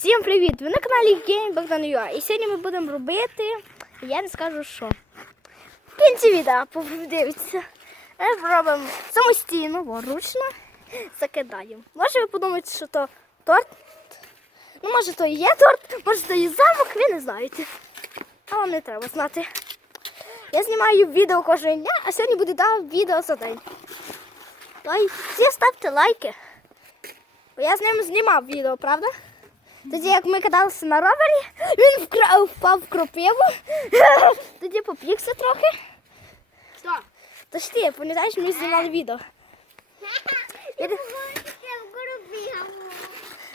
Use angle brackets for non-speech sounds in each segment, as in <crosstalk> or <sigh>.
Всім привіт! Ви на каналі Game Юа. І сьогодні ми будемо робити, я не скажу що. В кінці відео подивіться. Ми робимо самостійно, воручно закидаємо. Може ви подумаєте, що то торт. Ну, може то і є торт, може то і замок, ви не знаєте. А вам не треба знати. Я знімаю відео кожен дня, а сьогодні буде дав відео за день. Ой, всі ставте лайки. Бо я з ним знімав відео, правда? Тоді, як ми каталися на ровері, він вкра- впав в кропиву. <laughs> Тоді попікся трохи. Що? Тож ти, пам'ятаєш, ми знімали відео.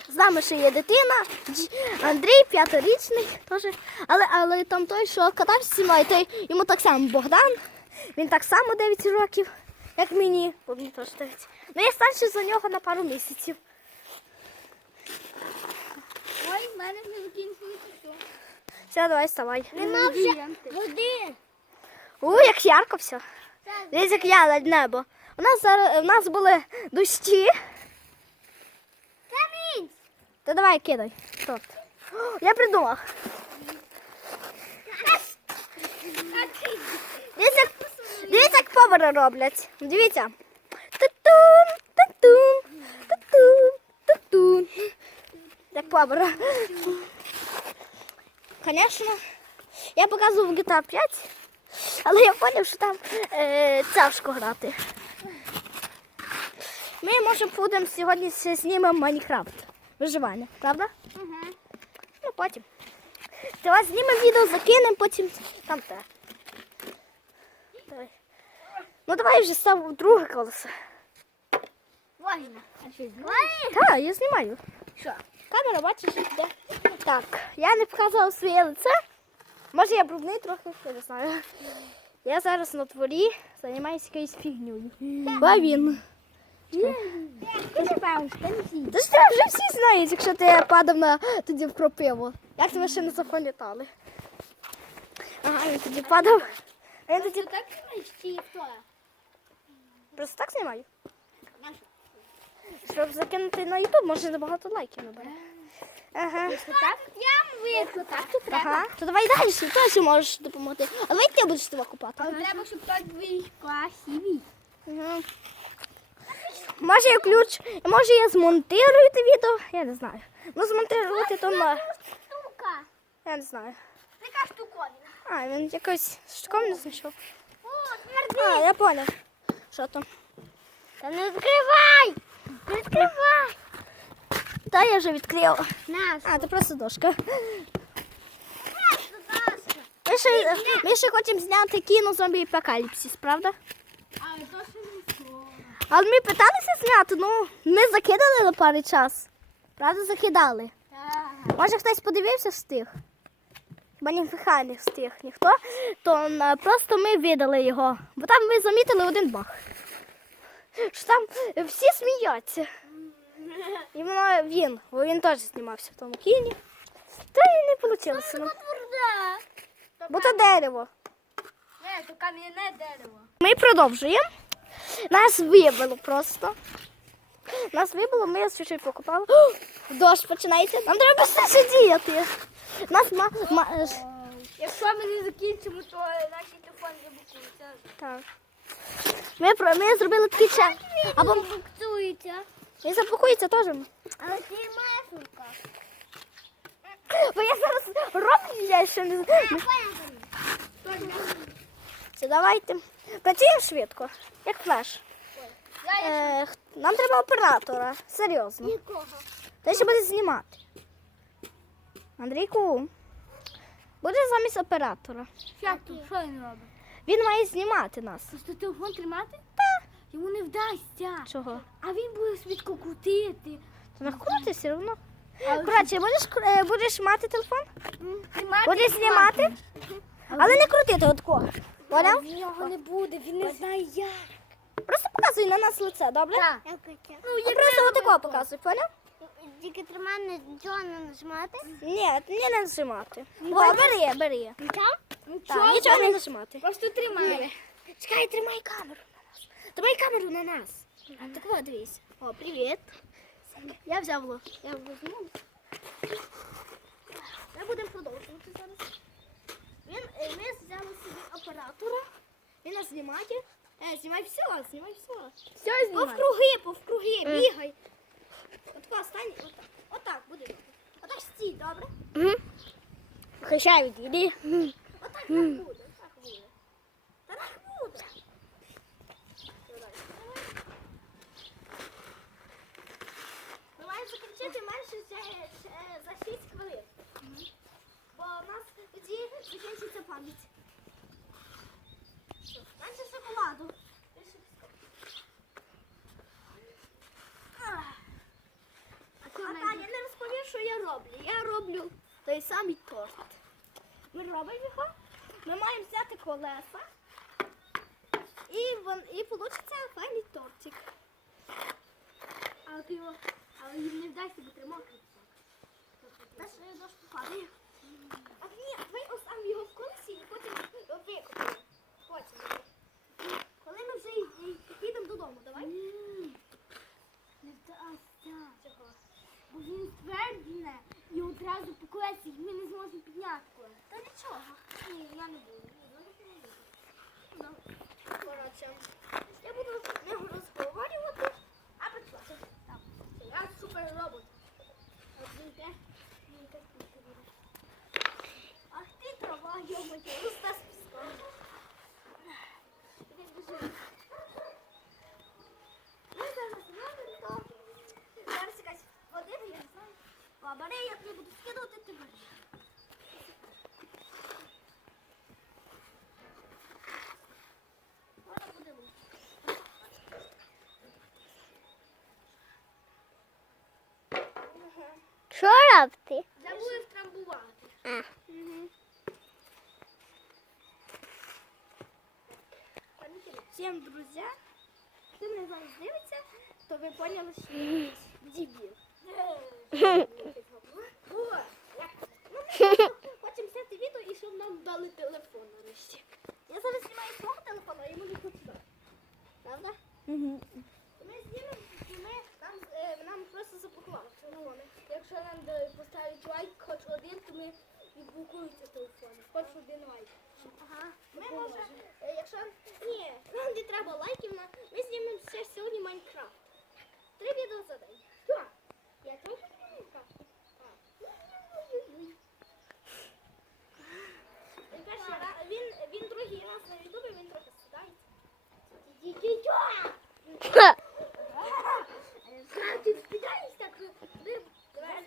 З нами ще є дитина, Андрій, п'ятирічний теж. Але, але там той, що катався зі мною, той йому так само Богдан. Він так само 9 років, як мені, бо мені теж 9. Ну я старший за нього на пару місяців. Ой, в мене вже закінчується все. Все, давай вставай. Нема вже води. У, як ярко все. Дивись, як я над небо. У нас зараз у нас були дощі. Камінь. Та давай кидай. О, Я придумав. Дивіться, як, дивіться, як повари роблять. Дивіться. Ту-тун, ту-тун, ту-тун. Повара. Звісно, я показував в GTA 5, але я зрозумів, що там е, тяжко грати. Ми, може, будемо сьогодні знімемо Майнкрафт. Виживання, правда? Ага. Ну, потім. Давай знімемо відео, закинемо, потім там те. Давай. Ну давай вже став друге колесо. Важно. Так, я знімаю. Що? Камера, бачиш, де. Так, я не показував своє лице. Може я брудний трохи, я не знаю. Я зараз на дворі займаюся якоюсь фігньою. Ба він. Скажи, пам'ятка, не Та ж це вже всі знають, якщо ти падав на тоді в кропиву. Як тебе ще не запам'ятали? Ага, він тоді падав. А він тоді так знімаєш чи хто? просто так знімаю. Щоб закинути на Ютуб, може набагато лайків набере. Ага. Так, я вийшла, так то треба. Ага. То давай далі, ти теж можеш допомогти. А давай ти будеш тебе купати. Але треба, щоб так вийшов красивий. Ага. Може я ключ, може я змонтирую те відео, я не знаю. Ну змонтирувати то на. Штука. Я не знаю. Яка штуковина? А, він якось штуком не знайшов. О, твердий. А, я поняв. Що там? Та не відкривай. Відкривай. Та я вже відкрила. А, це просто дошка. Ми ще, ми ще хочемо зняти кіно зомбі апокаліпсис, правда? Але то ще не скоро. Але ми питалися зняти, ну ми закидали на пару час. Правда, закидали. Так. Може хтось подивився встиг? Бо ніфіга не встиг ніхто, то просто ми видали його. Бо там ми замітили один баг. Що там всі сміються. І воно він, бо він теж знімався в тому кіні. Та й не вийшло. Тверда. Бо то дерево. Не, то кам'яне дерево. Ми продовжуємо. Нас вибило просто. Нас вибило, ми чуть-чуть покупали. Дощ починається. Нам треба все діяти. Нас ма, ма, Якщо ми не закінчимо, то наші телефони заблокуються. так. Ми, ми зробили такий чек. Або буксується. він заблокується теж. Але ти масенька. Бо я зараз роблю, я ще не знаю. Все, давайте. Працюємо швидко, як флеш. Е, нам треба оператора. Серйозно. Нікого. Ти ще буде знімати. Андрійку. Буде замість оператора. Що він робить? Він має знімати нас. Просто телефон тримати? Так. Йому не вдасться. Чого? А він буде швидко крутити. Та накрути все одно. Коротше, будеш, е, будеш мати телефон? Знімати Будеш знімати? Але не крутити отко. Поняв? В нього не буде, він не знає як. Просто показуй на нас лице, добре? Так. Ну, просто отако показуй, поняв? Тільки тримай, нічого не нажимати? Ні, не нажимати. О, бери, бери. Так? Нічого не нажимати. Просто тримай. Чекай, тримай камеру на нас. Тримай камеру на нас. Так вот, дивись. О, привіт. Я взяла. Я візьму. Ми будемо продовжувати зараз. Він, е, ми взяли собі оператора. Він нас знімає. Е, знімай все, знімай все. Все знімай. Повкруги, повкруги, е. бігай. Отако стань, отак. Отак буде. добре. Отак стій, добре? Угу. Хоча відійди. Отак так буде, так буде. Та так буде. Ми маємо закінчити менше за, за 6 хвилин. Бо у нас тоді закінчиться пам'ять. Менше шоколаду. Більше піску. Ах. А та, я не розповів, що я роблю. Я роблю той самий торт. Ми робимо його. Ми маємо взяти колеса. І, вон, і вийде файний тортик. Але його, але їм не вдасться, бо ти мокрий. я дощ падає. А ні, ми оставимо його в колесі і потім викопаємо. Потім. Коли ми вже й- й- їдемо додому, давай. Не вдасться. Чого? Бо він твердне і одразу по колесі ми не зможемо підняти. Та нічого. Ні, я не буду. Ну, коротше, я буду ним розговорювати, а працювати. Я супер робот. Ах ти трава, йоматі, росте з піском. Іди, біжи. Ми зараз робимо то. Зараз якась води, я не знаю. О, бери, я тобі буду скидувати, ти бери. Вона буде лучше. Ага. Робити? Забули втрамбувати. А. Всім друзі, хто мене зараз дивиться, то ви поняли, що я дебіл. Ну, <laughs> хочемо зняти відео і щоб нам дали телефон нарешті. Я зараз знімаю свого телефону, а йому не хочу дати. Правда? Угу. Ми знімемо, і ми нам, е, нам просто заблокували телефони. Якщо нам дають поставити лайк хоч один, то ми відблокуються телефони. Хоч один лайк. Ага. Ми може, е, якщо ні, нам не треба лайків, на ми знімемо ще сьогодні Майнкрафт. Три відео за день. Що? Я теж люблю Майнкрафт. А. Він перший раз, він, він другий раз на ютубі, він трохи сідається. А ти спідаєш так? Ви- Давай,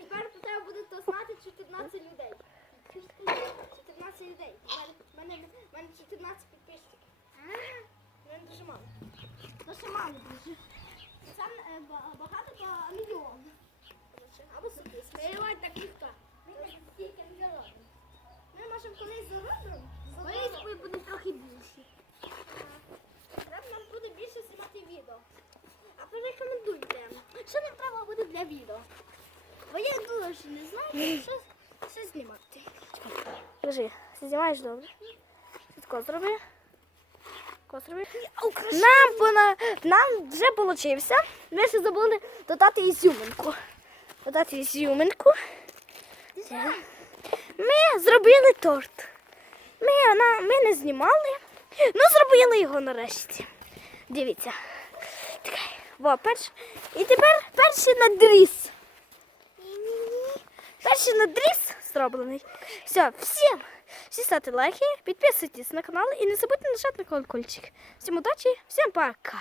тепер тебе буде то знати 14 людей. 14 людей. У мене, в мене, в мене 14 підписчиків. Багато то мільйон. Або заробимо. Ми можемо колись заробимо. Колись буде трохи більше. Треба нам буде більше знімати відео. А порекомендуйте, що нам треба буде для відео. Бо я дуже не знаю, що, що знімати. Скажи, знімаєш добре? Тако зроби. Нам, пона... нам вже получився. Ми ще забули додати ізюминку. Додати ізюминку. Ми зробили торт. Ми, на, ми не знімали, ну зробили його нарешті. Дивіться. Во, перш... І тепер перший надріз. Перший надріз зроблений. Все, всім. Всі ставте лайки, підписуйтесь на канал і не забудьте нажати на колокольчик. Всім удачі, всім пока.